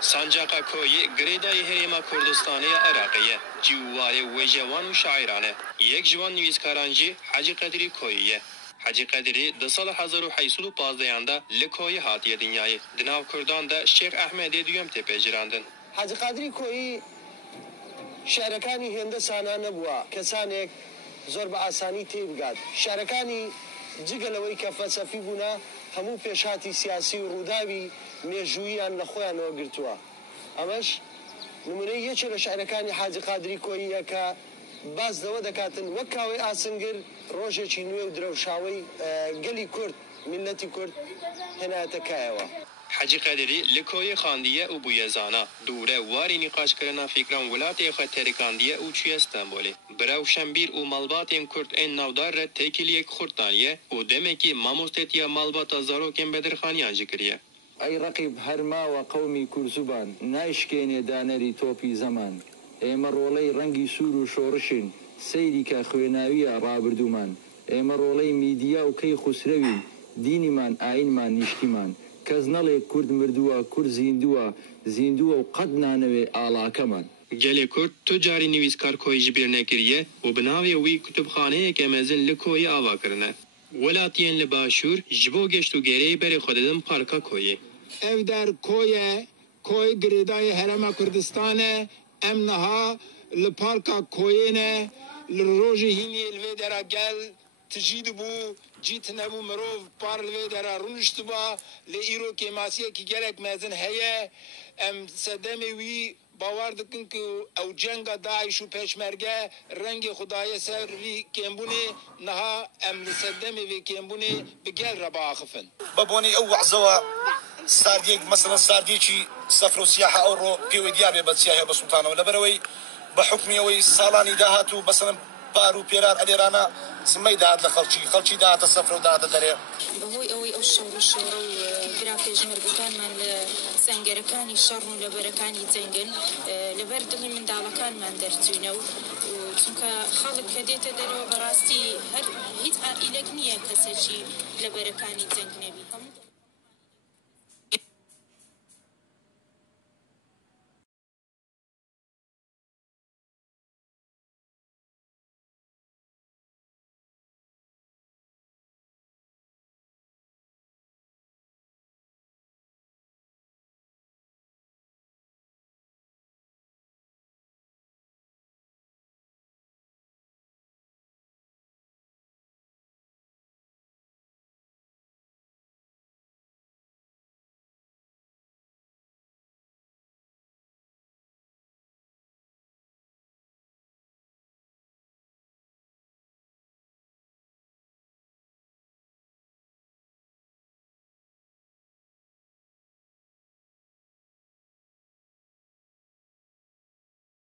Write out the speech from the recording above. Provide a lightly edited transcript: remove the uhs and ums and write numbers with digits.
سانجاقا کوی گریدای هریما کردستانی عراقیه جواره و جوان و شاعرانه یک جوان نویسکارانجی حاجی قدری کویه حاجی قدری ده سال 1815 دا لکوی هاتیه دنیای دناو کردان دا شیخ احمدی دویم تپه جراندن. حاجی قدری کوی شعرکانی هنده سانا نبوا کسانێک زۆر بە ئاسانی تێبگات شعرەکانی جگەلەوەی کە فەلسەفی بوونا هەموو پێشهاتی سیاسی و ڕووداوی مێژووییان لە خۆیانەوە گرتووە ئەمەش نمونەی یەکێ لە شعرەکانی حاجی قادری کۆییە کە باس دەوە دەکاتن وەک کاوەی ئاسنگر ڕۆژێکی نوێ و درەوشاوەی گەلی کورد میلەتی کورد هێنایەتە کایەوە. حاجی قدری لکوی خاندیه و بویزانا دوره واری نقاش کرنا فکران ولاتی خود ترکاندیه و چوی استانبولی براو شنبیر و مالبات این کرد این نودار را تکیل یک خورتانیه و دمکی ماموستیا مالبات زاروکن بدرخانیان جکریه. ای رقیب هرما و قومی کرزبان نایشکینه دانری توپی زمان امرولی رنگی سور و شورشین سیری که خویناوی رابردومان امرولی میدیا و کی خسروی دینی من آین من نیشتی من کەزنەڵێ کورد مردووە کورد زیندووە و قەت نانەوێ ئاڵاکەمان. گەلێ کورد تو جاری نویسکار کۆیژی بیر نەکریە و بناوێ وی کتوبخانەیەکە مەزن لە کۆیی ئاواکردنە. وڵاتیان لە باشوور ji bo گەشت و گێرەی بەرێ خۆ دەدەن پارکا کۆیê. Ev der koye, koy girêdayê Herêma Kurdistanê em niha li parka koyê ne li rojê hîniyê li vê dera gel tijî dibû cît nebû mirov par li vê dera rûniştiba lê îro kêmasiyekî gelek mezin heye em sedemê wî باور dikin ku ew cenga Daeş û Peşmerge rengê Xudayê ser vî kêmbûnê niha em li sedemê vê kêmbûnê bi gel re biaxifin. ببوني او وعزوا سارديك مثلا سارديكي سفر وسياحه اورو بيوي ديابي بسياحه بسلطانه ولا بروي بحكمي وي سالاني داهاتو مثلا بارو بيرار اليرانا سمي داهات لخلشي داهات السفر وداهات الدريا بهوي اوي او الشور وبراكي جمربتان من سنگركاني شرن لبركاني زنگن لبردغي من دالكان من درتونو وچونکە خەڵک کە دێتە دەرەوە بەڕاستی هەر هیچ ئائیلەک نییە کەسێکی لەبەرەکانی جەنگ نەبی.